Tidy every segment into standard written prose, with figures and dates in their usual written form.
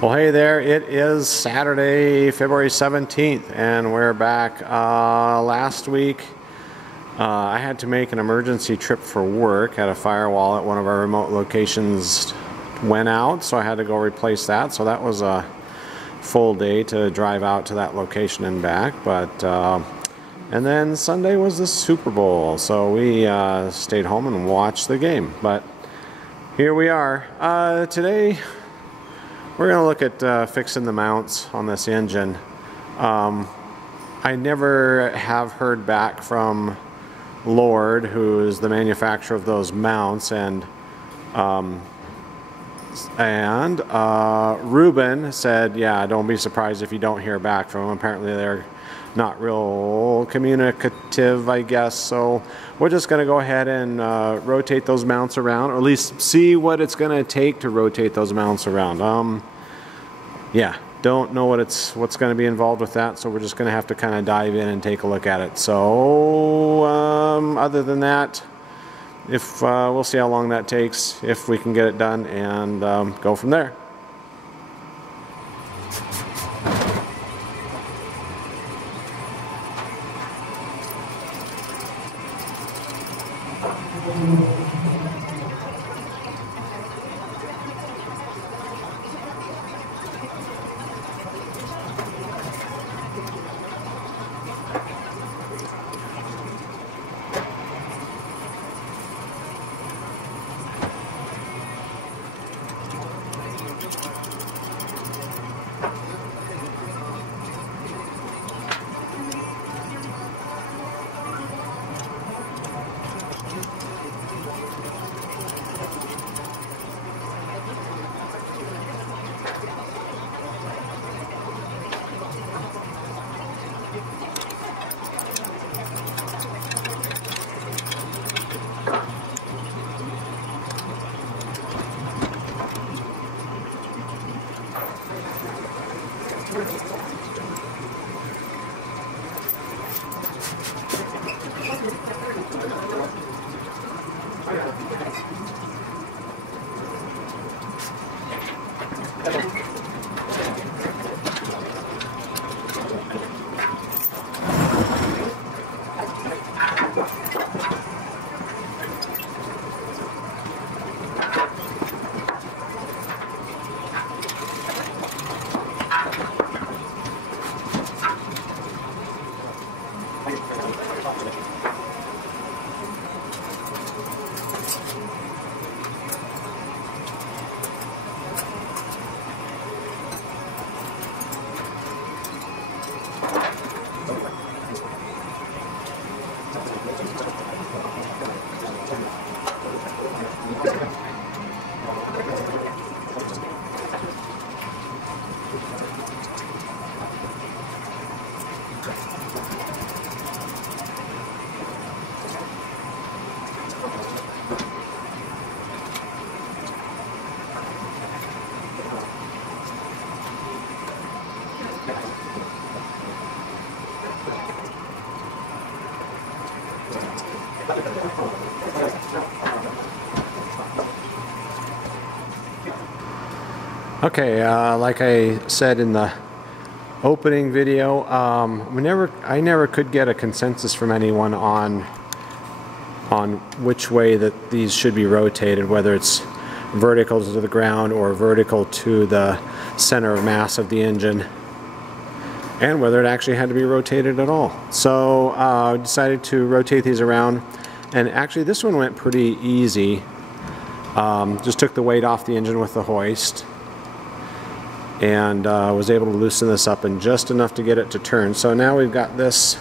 Well, hey there, it is Saturday, February 17th, and we're back. Last week, I had to make an emergency trip for work. Had a firewall at one of our remote locations went out, so I had to go replace that. So that was a full day to drive out to that location and back. And then Sunday was the Super Bowl, so we stayed home and watched the game. But here we are. Today, we're going to look at fixing the mounts on this engine. I never have heard back from Lord, who is the manufacturer of those mounts, and Ruben said, yeah, don't be surprised if you don't hear back from them. Apparently they're not real communicative, I guess, so we're just going to go ahead and rotate those mounts around, or at least see what it's going to take to rotate those mounts around. Yeah, don't know what's going to be involved with that, so we're just going to have to kind of dive in and take a look at it. So other than that, if we'll see how long that takes, if we can get it done, and go from there. Okay, like I said in the opening video, I never could get a consensus from anyone on which way that these should be rotated, whether it's vertical to the ground or vertical to the center of mass of the engine, and whether it actually had to be rotated at all. So I decided to rotate these around, and actually this one went pretty easy. Just took the weight off the engine with the hoist, and was able to loosen this up in just enough to get it to turn. So now we've got this,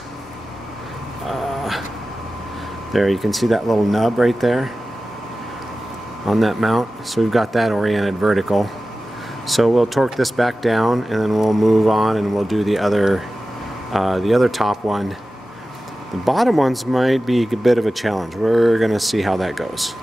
there you can see that little nub right there on that mount. So we've got that oriented vertical. So we'll torque this back down, and then we'll move on and we'll do the other top one. The bottom ones might be a bit of a challenge. We're going to see how that goes.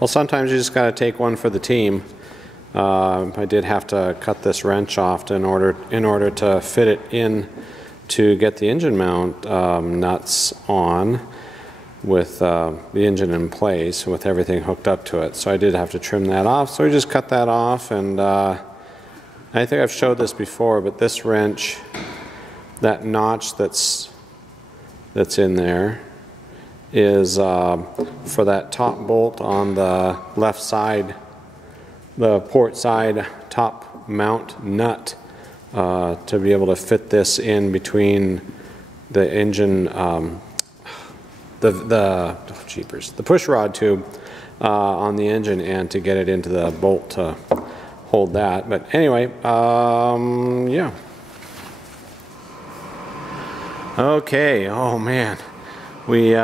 Well, sometimes you just got to take one for the team. I did have to cut this wrench off in order to fit it in to get the engine mount nuts on with the engine in place with everything hooked up to it. So I did have to trim that off. So we just cut that off, and I think I've showed this before, but this wrench, that notch that's in there, is for that top bolt on the left side, the port side top mount nut, to be able to fit this in between the engine, the push rod tube on the engine, and to get it into the bolt to hold that. But anyway, yeah. Okay, oh man, we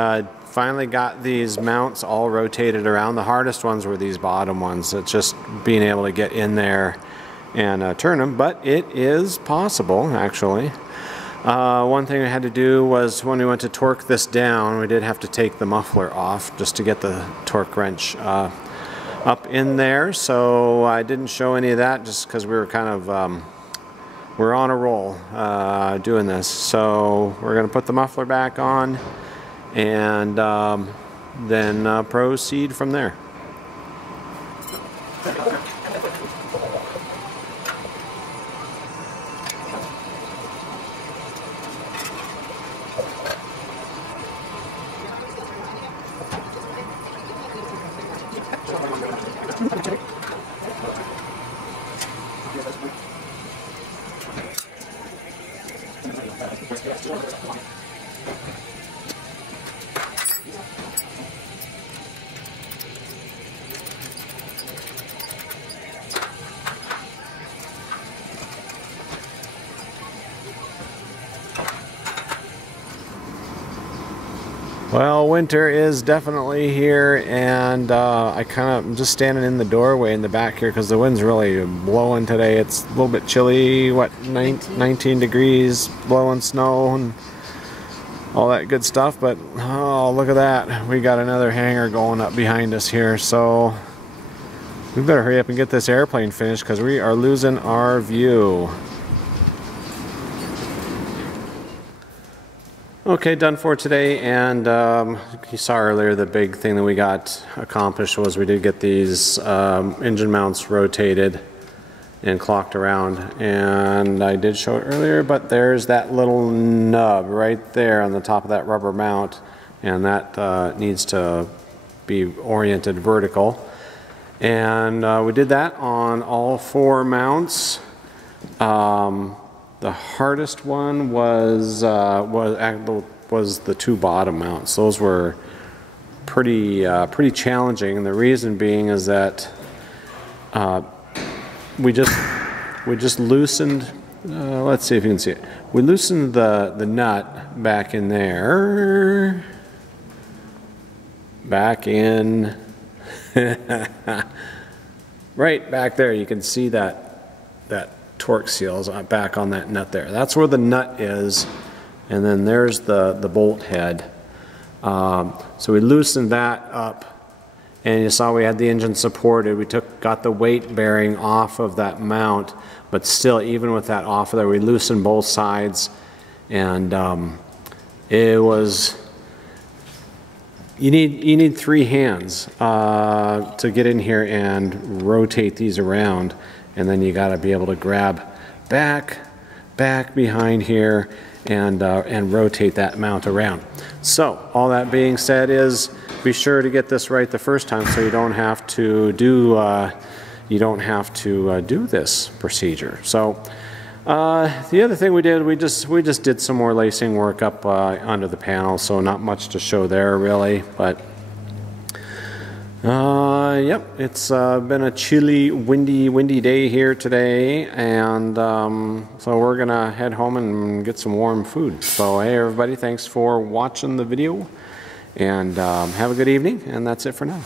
finally got these mounts all rotated around. The hardest ones were these bottom ones. It's just being able to get in there and turn them, but it is possible, actually. One thing I had to do was when we went to torque this down, we did have to take the muffler off just to get the torque wrench up in there. So I didn't show any of that just because we were kind of we're on a roll doing this. So we're going to put the muffler back on and then proceed from there. Well, winter is definitely here, and I'm just standing in the doorway in the back here because the wind's really blowing today. It's a little bit chilly, what, 19 degrees, blowing snow and all that good stuff, but oh, look at that. We got another hangar going up behind us here, so we better hurry up and get this airplane finished because we are losing our view. Okay, done for today, and you saw earlier the big thing that we got accomplished was we did get these engine mounts rotated and clocked around, and I did show it earlier, but there's that little nub right there on the top of that rubber mount, and that needs to be oriented vertical, and we did that on all four mounts. The hardest one was the two bottom mounts. Those were pretty challenging, and the reason being is that we just loosened. Let's see if you can see it. We loosened the nut back in there, back in, right back there. You can see that torque seals back on that nut there. That's where the nut is, and then there's the bolt head. So we loosened that up, and you saw we had the engine supported. We got the weight bearing off of that mount, but still, even with that off of there, we loosened both sides, and it was. You need three hands to get in here and rotate these around. And then you got to be able to grab back behind here and rotate that mount around. So all that being said is be sure to get this right the first time so you don't have to do this procedure. So the other thing we did, we just did some more lacing work up under the panel, so not much to show there really, but Yep, it's been a chilly, windy day here today, and so we're gonna head home and get some warm food. So hey everybody, thanks for watching the video, and have a good evening, and that's it for now.